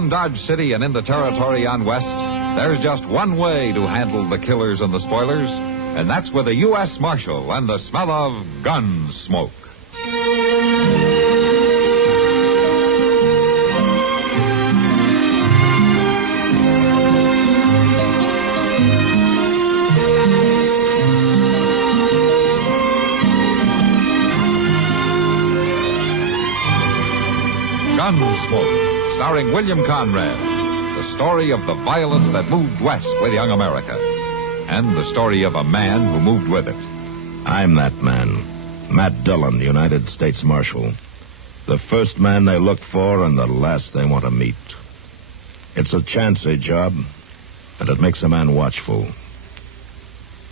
around Dodge City and into territory on west, there's just one way to handle the killers and the spoilers, and that's with a U.S. Marshal and the smell of Gunsmoke. Gunsmoke, starring William Conrad. The story of the violence that moved west with young America. And the story of a man who moved with it. I'm that man. Matt Dillon, United States Marshal. The first man they look for and the last they want to meet. It's a chancy job, and it makes a man watchful.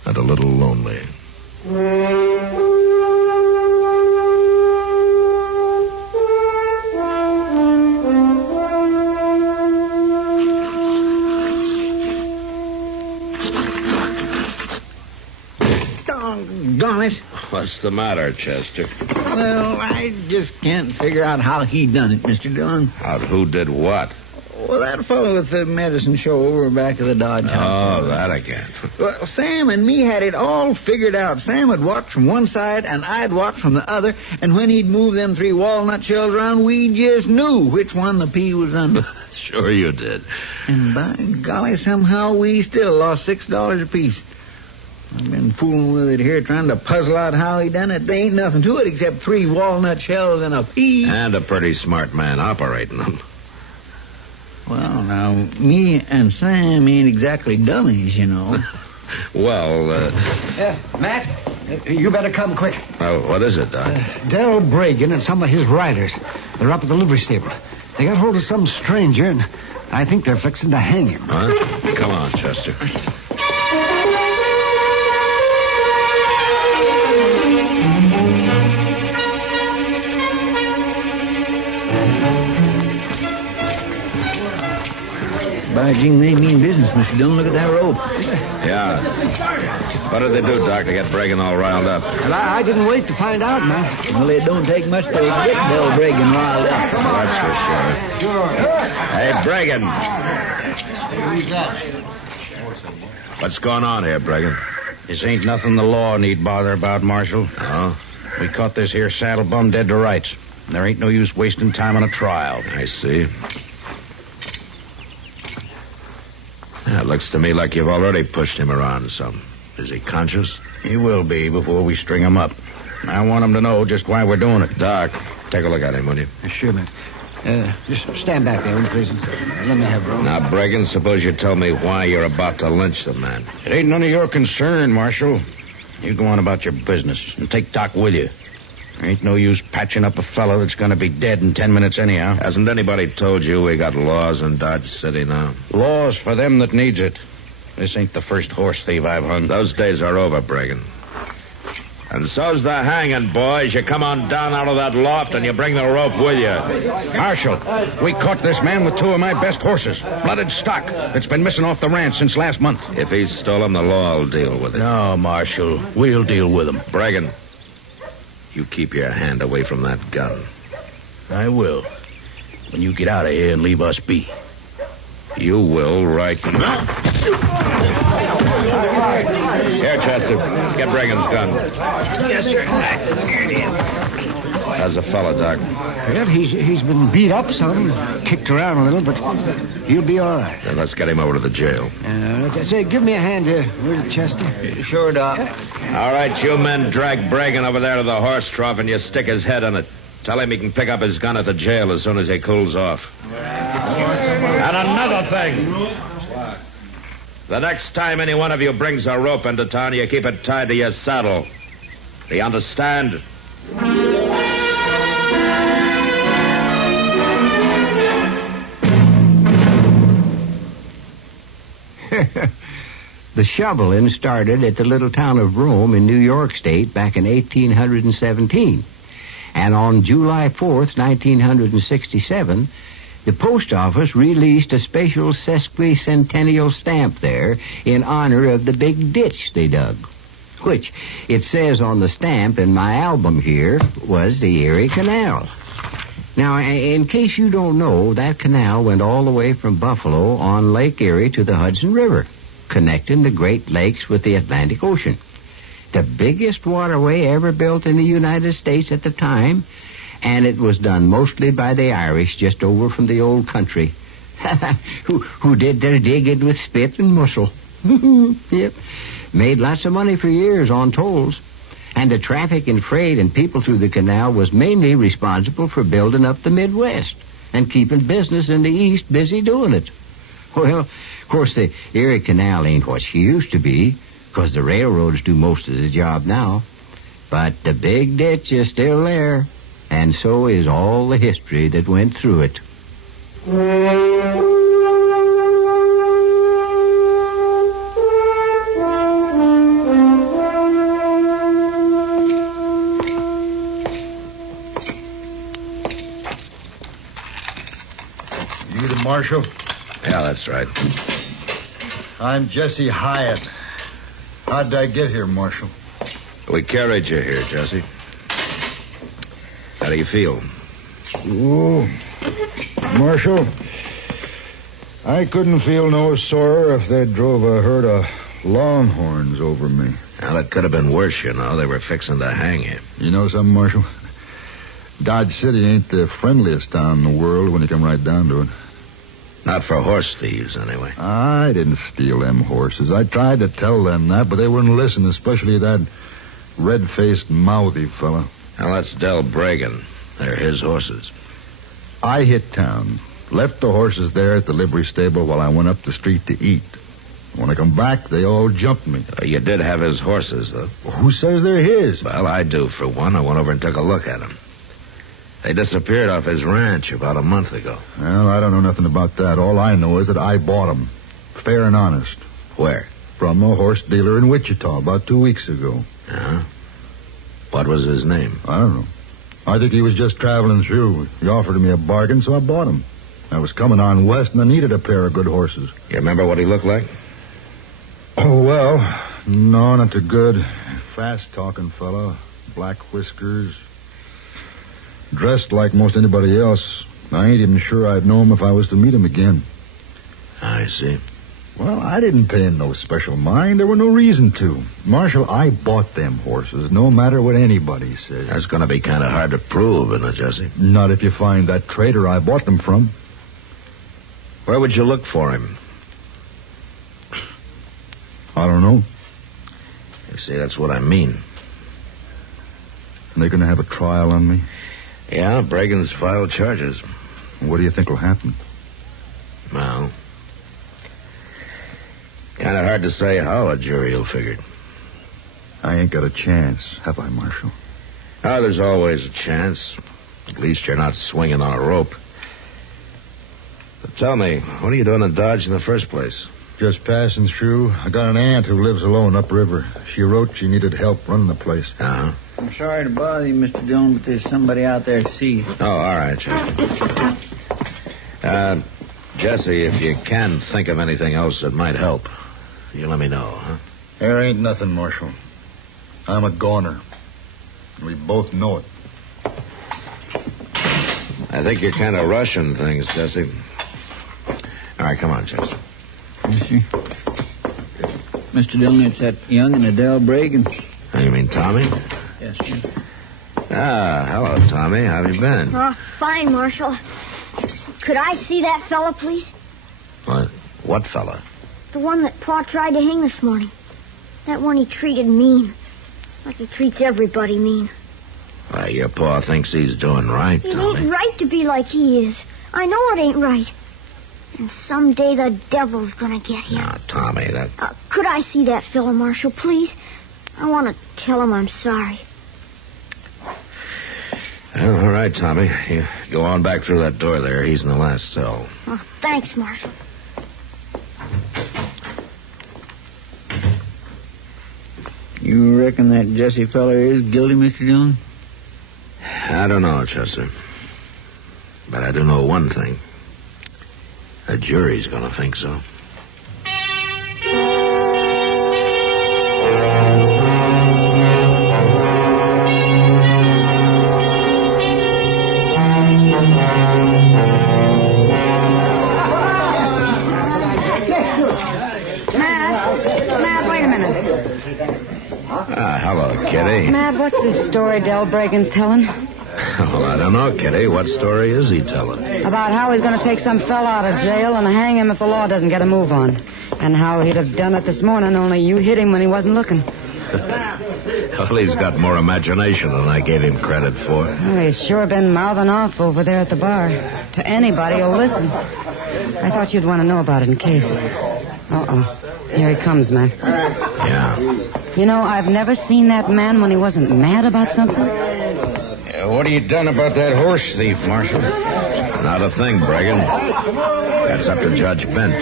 And a little lonely. What's the matter, Chester? Well, I just can't figure out how he done it, Mr. Dillon. Who did what? Well, that fellow with the medicine show over back of the Dodge house. Oh, that again. Well, Sam and me had it all figured out. Sam would watch from one side, and I'd watch from the other, and when he'd move them 3 walnut shells around, we just knew which one the pea was under. Sure you did. And by golly, somehow we still lost $6 apiece. I've been fooling with it here, trying to puzzle out how he done it. There ain't nothing to it except 3 walnut shells and a pea. And a pretty smart man operating them. Well, now, me and Sam ain't exactly dummies, you know. Well, Matt, you better come quick. What is it, Doc? Darrell Bragan and some of his riders. They're up at the livery stable. They got hold of some stranger, and I think they're fixing to hang him. Huh? Come on, Chester. By jing, they mean business, Mr. Dillon. Look at that rope. Yeah. What did they do, Doc, to get Bragan all riled up? Well, I didn't wait to find out, Matt. Well, it don't take much to get Bill Bragan riled up. That's for sure. Hey, Bragan. What's going on here, Bragan? This ain't nothing the law need bother about, Marshal. Oh? We caught this here saddle bum dead to rights. There ain't no use wasting time on a trial. I see. Yeah, it looks to me like you've already pushed him around some. Is he conscious? He will be before we string him up. I want him to know just why we're doing it. Doc, take a look at him, will you? Sure, Matt. Just stand back there, please. Let me have room. Now, Bragan, suppose you tell me why you're about to lynch the man. It ain't none of your concern, Marshal. You go on about your business and take Doc with you. There ain't no use patching up a fellow that's going to be dead in 10 minutes anyhow. Hasn't anybody told you we got laws in Dodge City now? Laws for them that needs it. This ain't the first horse thief I've hung. Those days are over, Bragan. And so's the hanging, boys. You come on down out of that loft and you bring the rope with you. Marshal, we caught this man with 2 of my best horses. Blooded stock that's been missing off the ranch since last month. If he's stolen, the law will deal with it. No, Marshal. We'll deal with him. Bragan, you keep your hand away from that gun. I will. When you get out of here and leave us be. You will right now. Here, Chester. Get Bragan's gun. Yes, sir. How's the fella, Doc? Well, he's been beat up some, kicked around a little, but he'll be all right. Then let's get him over to the jail. Say, give me a hand here, will you, Chester? Sure, Doc. All right, you men drag Bragan over there to the horse trough and you stick his head in it. Tell him he can pick up his gun at the jail as soon as he cools off. And another thing. The next time any one of you brings a rope into town, you keep it tied to your saddle. Do you understand? The shoveling started at the little town of Rome in New York State back in 1817. And on July 4th, 1967, the post office released a special sesquicentennial stamp there in honor of the big ditch they dug, which, it says on the stamp in my album here, was the Erie Canal. Now, in case you don't know, that canal went all the way from Buffalo on Lake Erie to the Hudson River, connecting the Great Lakes with the Atlantic Ocean. The biggest waterway ever built in the United States at the time, and it was done mostly by the Irish just over from the old country, who did their digging with spit and mussel. Yep. Made lots of money for years on tolls. And the traffic and freight and people through the canal was mainly responsible for building up the Midwest and keeping business in the East busy doing it. Well, of course, the Erie Canal ain't what she used to be, because the railroads do most of the job now. But the big ditch is still there, and so is all the history that went through it. You the marshal? Yeah, that's right. I'm Jesse Hyatt. How'd I get here, Marshal? We carried you here, Jesse. How do you feel? Oh, Marshal, I couldn't feel no sorer if they drove a herd of longhorns over me. Well, it could have been worse, you know. They were fixing to hang you. You know something, Marshal? Dodge City ain't the friendliest town in the world when you come right down to it. Not for horse thieves, anyway. I didn't steal them horses. I tried to tell them that, but they wouldn't listen, especially that red-faced, mouthy fella. Now, that's Del Bragan. They're his horses. I hit town, left the horses there at the livery stable while I went up the street to eat. When I come back, they all jumped me. You did have his horses, though. Well, who says they're his? Well, I do, for one. I went over and took a look at them. They disappeared off his ranch about a month ago. Well, I don't know nothing about that. All I know is that I bought them, fair and honest. Where? From a horse dealer in Wichita about 2 weeks ago. Uh-huh. What was his name? I don't know. I think he was just traveling through. He offered me a bargain, so I bought him. I was coming on west, and I needed a pair of good horses. You remember what he looked like? Oh, well, no, not too good. Fast-talking fellow, black whiskers. Dressed like most anybody else. I ain't even sure I'd know him if I was to meet him again. I see. Well, I didn't pay him no special mind. There were no reason to. Marshal, I bought them horses, no matter what anybody says. That's going to be kind of hard to prove, isn't it, Jesse? Not if you find that trader I bought them from. Where would you look for him? I don't know. You see, that's what I mean. They're going to have a trial on me? Yeah, Bragan's filed charges. What do you think will happen? Well, kind of hard to say how a jury will figure. I ain't got a chance, have I, Marshal? Oh, there's always a chance. At least you're not swinging on a rope. But tell me, what are you doing in Dodge in the first place? Just passing through. I got an aunt who lives alone upriver. She wrote she needed help running the place. Uh-huh. I'm sorry to bother you, Mr. Dillon, but there's somebody out there to see you. Oh, all right, Jesse. Jesse, if you can think of anything else that might help, you let me know, huh? There ain't nothing, Marshal. I'm a goner. We both know it. I think you're kind of rushing things, Jesse. All right, come on, Jesse. Yes, sir. Mr. Dillon, it's that young and Adele Bragan. Oh, you mean Tommy? Yes, sir. Ah, hello, Tommy. How have you been? Oh, fine, Marshal. Could I see that fella, please? What fella? The one that Pa tried to hang this morning. That one he treated mean. Like he treats everybody mean. Why, your pa thinks he's doing right, It Tommy. ain't right to be like he is. I know it ain't right. And someday the devil's gonna get him. Now, Tommy, that... Could I see that fella, Marshal, please? I want to tell him I'm sorry. Well, all right, Tommy. You go on back through that door there. He's in the last cell. Oh, thanks, Marshal. You reckon that Jesse fella is guilty, Mr. Dillon? I don't know, Chester. But I do know one thing. The jury's gonna think so. Matt, wait a minute. Hello, Kitty. Matt, what's this story Del Bragan's telling? Well, I don't know, Kitty. What story is he telling? About how he's going to take some fella out of jail and hang him if the law doesn't get a move on. And how he'd have done it this morning, only you hit him when he wasn't looking. Well, he's got more imagination than I gave him credit for. Well, he's sure been mouthing off over there at the bar. To anybody who'll listen. I thought you'd want to know about it in case. Uh-oh. Here he comes, Mac. Yeah. You know, I've never seen that man when he wasn't mad about something. What have you done about that horse thief, Marshal? Not a thing, Bragan. That's up to Judge Bent.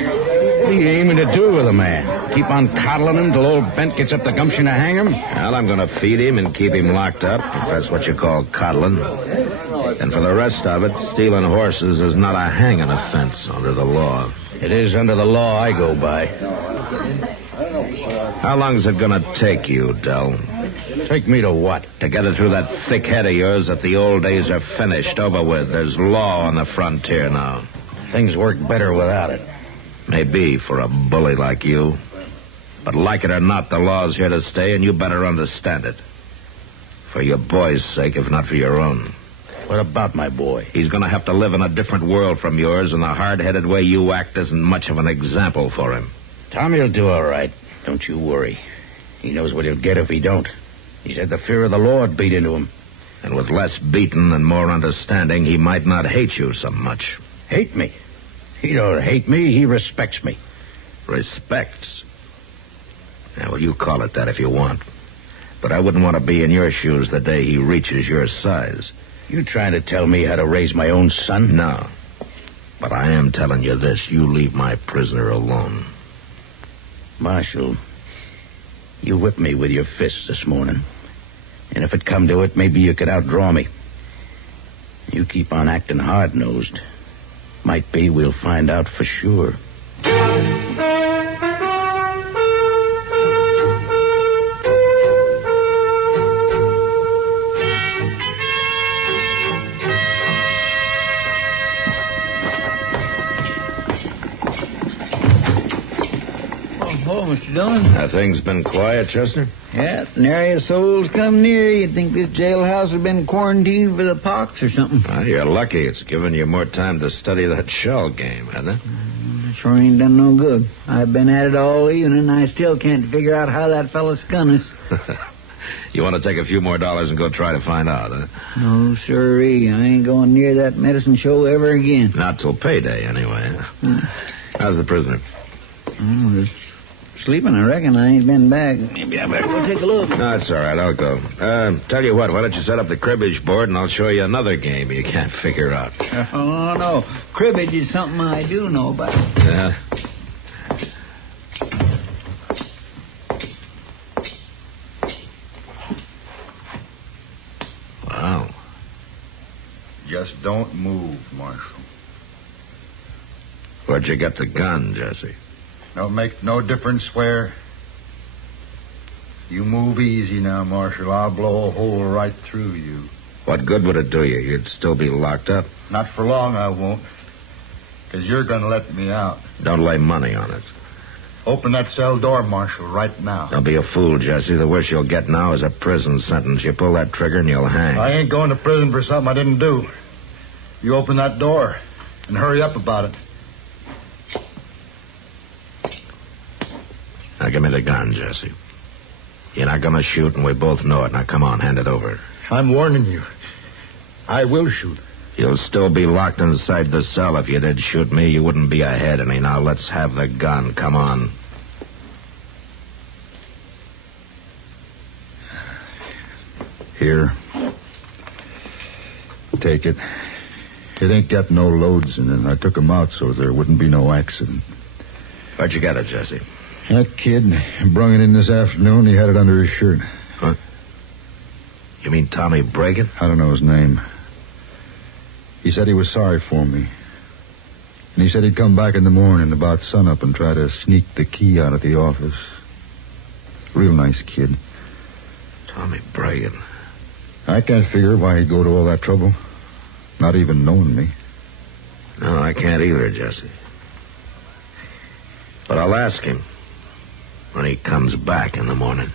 What are you aiming to do with the man? Keep on coddling him till old Bent gets up the gumption to hang him? Well, I'm going to feed him and keep him locked up, if that's what you call coddling. And for the rest of it, stealing horses is not a hanging offense under the law. It is under the law I go by. How long's it going to take you, Del? Take me to what? To get it through that thick head of yours that the old days are finished, over with. There's law on the frontier now. Things work better without it. Maybe for a bully like you. But like it or not, the law's here to stay, and you better understand it. For your boy's sake, if not for your own. What about my boy? He's going to have to live in a different world from yours, and the hard-headed way you act isn't much of an example for him. Tommy'll do all right. Don't you worry. He knows what he'll get if he don't. He's had the fear of the Lord beat into him. And with less beating and more understanding, he might not hate you so much. Hate me? He don't hate me. He respects me. Respects? Yeah, well, you call it that if you want. But I wouldn't want to be in your shoes the day he reaches your size. You trying to tell me how to raise my own son? No. But I am telling you this. You leave my prisoner alone. Marshal, you whipped me with your fists this morning. And if it come to it, maybe you could outdraw me. You keep on acting hard-nosed. Might be we'll find out for sure. Mr. Dillon? Now, things been quiet, Chester? Yeah, nary a soul's come near. You'd think this jailhouse had been quarantined for the pox or something. Well, you're lucky. It's given you more time to study that shell game, hasn't it? Sure ain't done no good. I've been at it all evening, and I still can't figure out how that fella's skun us. You want to take a few more dollars and go try to find out, huh? No, sirree. I ain't going near that medicine show ever again. Not till payday, anyway. How's the prisoner? Just sleeping, I reckon. I ain't been back. Maybe I better go take a look. No, it's all right. I'll go. Tell you what, why don't you set up the cribbage board and I'll show you another game you can't figure out. Oh, no. Cribbage is something I do know about. Yeah? Wow. Just don't move, Marshal. Where'd you get the gun, Jesse? Don't make no difference where. You move easy now, Marshal. I'll blow a hole right through you. What good would it do you? You'd still be locked up. Not for long, I won't. Because you're going to let me out. Don't lay money on it. Open that cell door, Marshal, right now. Don't be a fool, Jesse. The worst you'll get now is a prison sentence. You pull that trigger and you'll hang. I ain't going to prison for something I didn't do. You open that door and hurry up about it. Now, give me the gun, Jesse. You're not going to shoot, and we both know it. Now, come on, hand it over. I'm warning you. I will shoot. You'll still be locked inside the cell. If you did shoot me, you wouldn't be ahead any. Now, let's have the gun. Come on. Here. Take it. It ain't got no loads in it. I took 'em out so there wouldn't be no accident. Where'd you get it, Jesse? That kid brung it in this afternoon. He had it under his shirt. Huh? You mean Tommy Bragan? I don't know his name. He said he was sorry for me. And he said he'd come back in the morning about sunup and try to sneak the key out of the office. Real nice kid. Tommy Bragan. I can't figure why he'd go to all that trouble. Not even knowing me. No, I can't either, Jesse. But I'll ask him. when he comes back in the morning.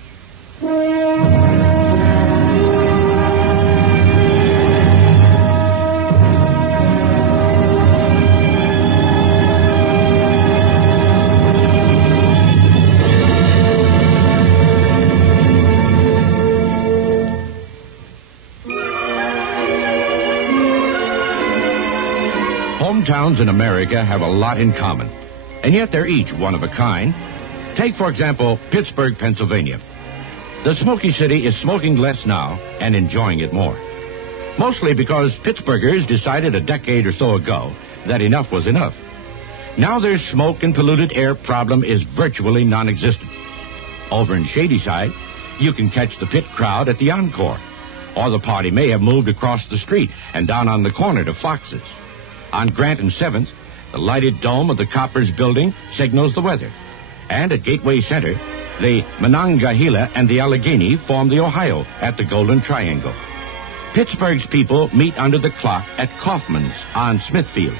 Hometowns in America have a lot in common, and yet they're each one of a kind. Take, for example, Pittsburgh, Pennsylvania. The smoky city is smoking less now and enjoying it more. Mostly because Pittsburghers decided a decade or so ago that enough was enough. Now their smoke and polluted air problem is virtually non-existent. Over in Shadyside, you can catch the pit crowd at the Encore, or the party may have moved across the street and down on the corner to Fox's. On Grant and 7th, the lighted dome of the Coppers building signals the weather. And at Gateway Center, the Monongahela and the Allegheny form the Ohio at the Golden Triangle. Pittsburgh's people meet under the clock at Kaufman's on Smithfield,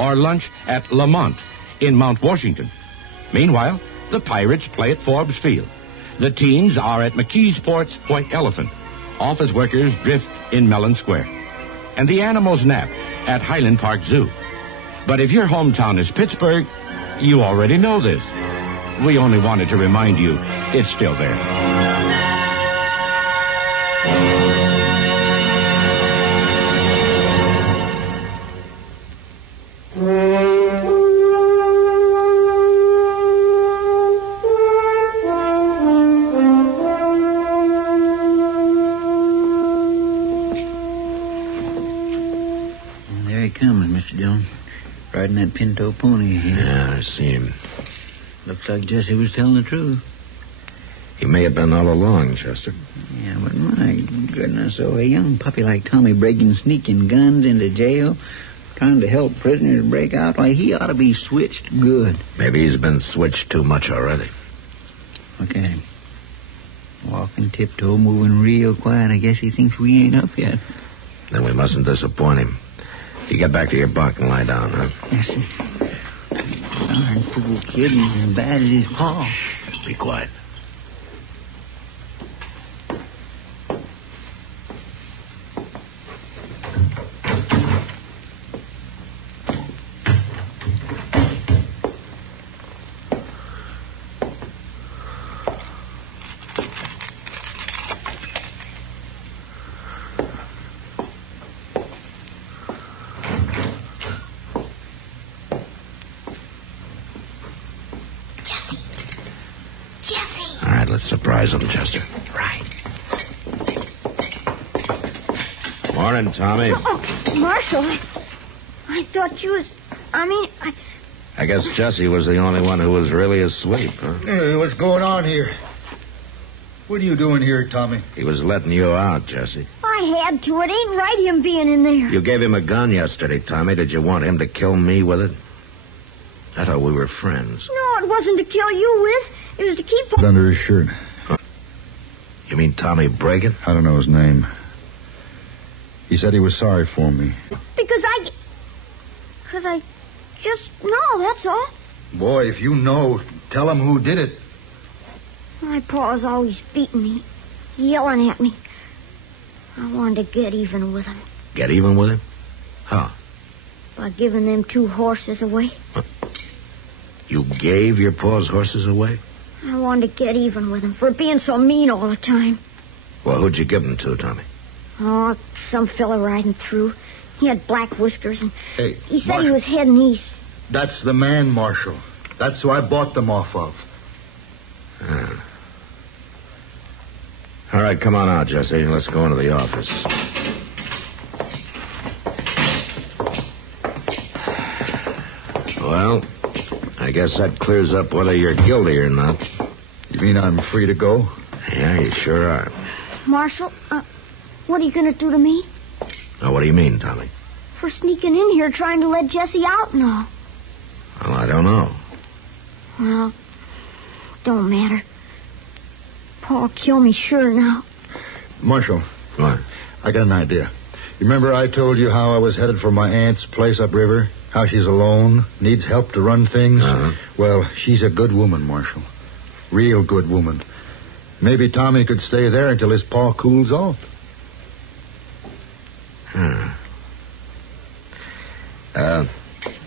or lunch at Lamont in Mount Washington. Meanwhile, the Pirates play at Forbes Field. The teens are at McKeesport's White Elephant. Office workers drift in Mellon Square. And the animals nap at Highland Park Zoo. But if your hometown is Pittsburgh, you already know this. We only wanted to remind you it's still there. There he comes, Mr. Dillon. Riding that pinto pony here. Yeah, I see him. Looks like Jesse was telling the truth. He may have been all along, Chester. Yeah, but my goodness, a young puppy like Tommy breaking sneaking guns into jail, trying to help prisoners break out, why, he ought to be switched good. Maybe he's been switched too much already. Look at him. Walking tiptoe, moving real quiet. I guess he thinks we ain't up yet. Then we mustn't disappoint him. You get back to your bunk and lie down, huh? Yes, sir. Darn fool kid, he's as bad as his paw. Be quiet. Let's surprise him, Chester. Right. Morning, Tommy. Oh, Marshal, I thought you was... I guess Jesse was the only one who was really asleep, huh? Hey, what's going on here? What are you doing here, Tommy? He was letting you out, Jesse. I had to. It ain't right him being in there. You gave him a gun yesterday, Tommy. Did you want him to kill me with it? I thought we were friends. No, it wasn't to kill you with. It was to keep... It's under his shirt. You mean Tommy Bragan? I don't know his name. He said he was sorry for me. Because I just know, that's all. Boy, if you know, tell him who did it. My pa's always beating me, yelling at me. I wanted to get even with him. Get even with him? How? By giving them 2 horses away. What? You gave your pa's horses away? I wanted to get even with him for being so mean all the time. Well, who'd you give them to, Tommy? Oh, some fella riding through. He had black whiskers, and hey, he said Marshal, he was heading east. That's the man, Marshal. That's who I bought them off of. Ah. All right, come on out, Jesse. Let's go into the office. Well, I guess that clears up whether you're guilty or not. You mean I'm free to go? Yeah, you sure are. Marshal, what are you going to do to me? Now, what do you mean, Tommy? For sneaking in here trying to let Jesse out and all. Well, I don't know. Well, don't matter. Pa'll kill me sure now. Marshal. What? I got an idea. You remember I told you how I was headed for my aunt's place upriver? How she's alone, needs help to run things? Uh-huh. Well, she's a good woman, Marshal. Real good woman. Maybe Tommy could stay there until his paw cools off.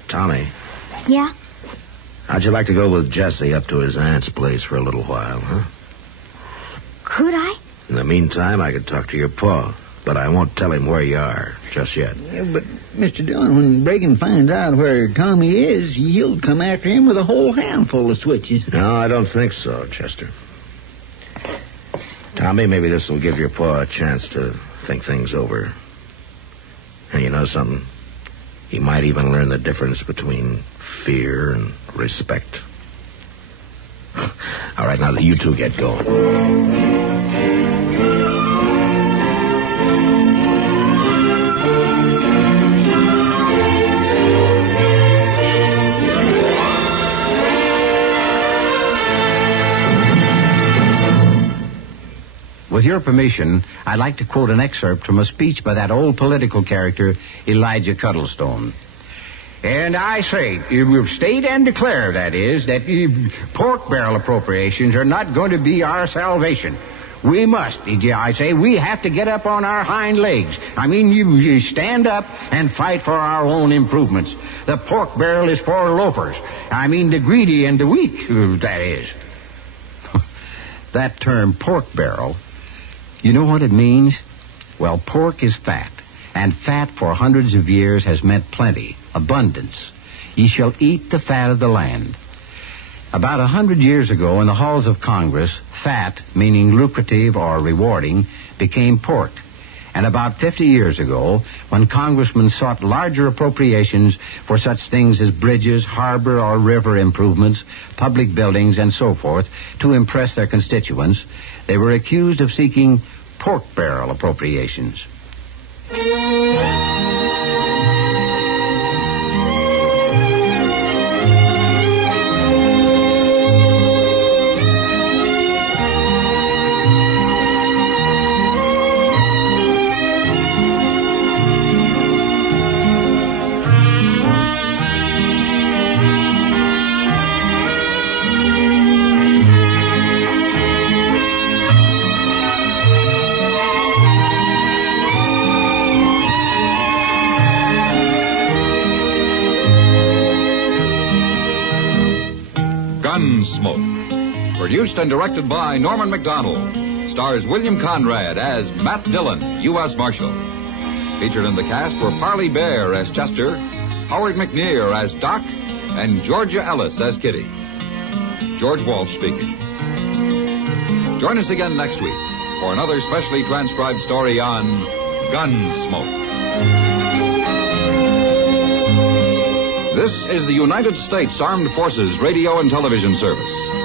Tommy, Yeah? how'd you like to go with Jesse up to his aunt's place for a little while, huh? Could I? In the meantime, I could talk to your pa, but I won't tell him where you are just yet. Yeah, but, Mr. Dillon, when Reagan finds out where Tommy is, he'll come after him with a whole handful of switches. No, I don't think so, Chester. Tommy, maybe this will give your pa a chance to think things over. And you know something? He might even learn the difference between fear and respect. All right, now you two get going. With your permission, I'd like to quote an excerpt from a speech by that old political character, Elijah Cuddlestone. And I say, we've state and declare, that is, that pork barrel appropriations are not going to be our salvation. We must, I say, we have to get up on our hind legs. I mean, you stand up and fight for our own improvements. The pork barrel is for loafers. I mean, the greedy and the weak, that is. That term, pork barrel, you know what it means? Well, pork is fat, and fat for hundreds of years has meant plenty, abundance. Ye shall eat the fat of the land. About 100 years ago, in the halls of Congress, fat, meaning lucrative or rewarding, became pork. And about 50 years ago, when congressmen sought larger appropriations for such things as bridges, harbor or river improvements, public buildings, and so forth, to impress their constituents, they were accused of seeking pork barrel appropriations. Gunsmoke. Produced and directed by Norman Macdonnell. Stars William Conrad as Matt Dillon, U.S. Marshal. Featured in the cast were Parley Bear as Chester, Howard McNear as Doc, and Georgia Ellis as Kitty. George Walsh speaking. Join us again next week for another specially transcribed story on Gunsmoke. This is the United States Armed Forces Radio and Television Service.